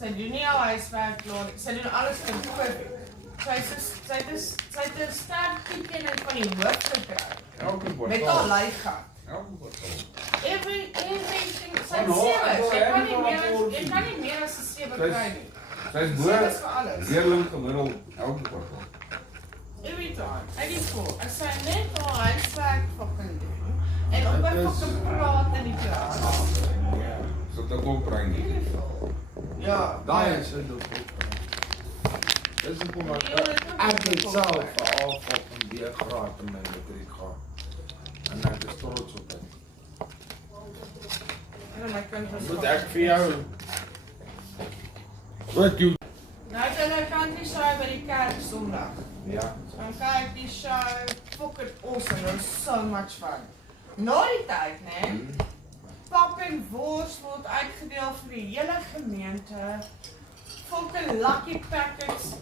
Sy doen nie al huiswerk klaar nie. Sy doen alles in perfect. Sy het 'n sterk toekenning van die hoof gekry. Elke woord. Met haar lyfgat. Elke woord. Everything. Sy Oh, het no, 7. ek Jy kan wil nie meer as 'n 7 Sy is- kry nie. Sy is 7 is vir alles. leerling gemiddeld elke kwartaal. Every time. Uit die skool. As sy net haar huiswerk fucking doen. En op by fucking praat in die klas. So dit kom brein. Ja. Daai is 'n doel. Dis hoekom ek het self veral van B-graad in my matriek gehad. En ek is trots op dit. En my kind was Moet ek vir jou wat jy Nou het hulle country show by die kerk Sondag. ja. Dan kyk die show, fucking awesome, it was so much fun. Na die tyd, né? Pap en wors word uitgedeel vir die hele gemeente. Fucking lucky packets,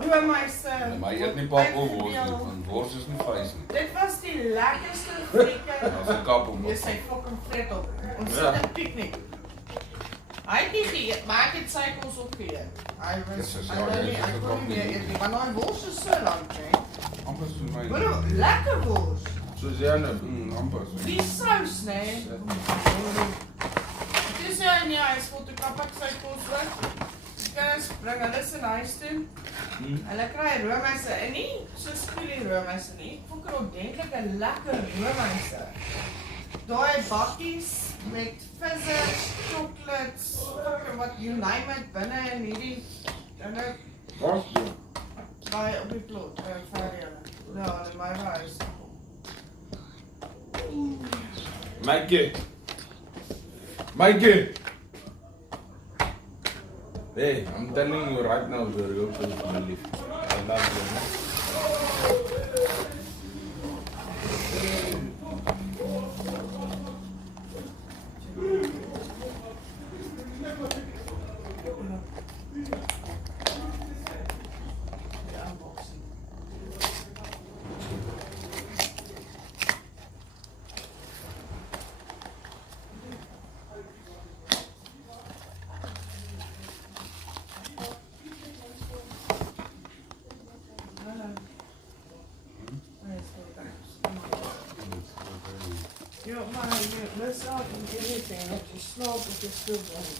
roomhuise. Maar jy het nie pap of wors nie, want wors is nie vleis nie. Dit was die lekkerste frieke. Daar's 'n kap om. Jy sê fucking vet op. Ons Ja. sit 'n piknik. Hy het nie geëet, maar ek het sy kos opgeëet. Hy was Dis hy ja, wou jy nie, is ek ook kon nie nie. meer eet nie, want daai wors is so lank, hè. Amper soos my. Bro, lekker wors. Soos jy nou doen. Amper so. Die sous, né? Dis ja nie, hy is fotokap ek sy kos ook. Die kinders bring hulle se huis toe. Hulle kry roomhuise en nie so skielie roomhuise nie. Fucking ordentlike lekker roomhuise. Daai bakkies met visse, chocolates, fucking wat you name it binne in hierdie dinge Wat doen? daai op die plot, verder. Ja, in my huis. Mikey. Hey, I'm telling you right now, you're going to believe. I love you. Die unboxing. You don't mind, let's not do anything, if you smoke, if you're still going.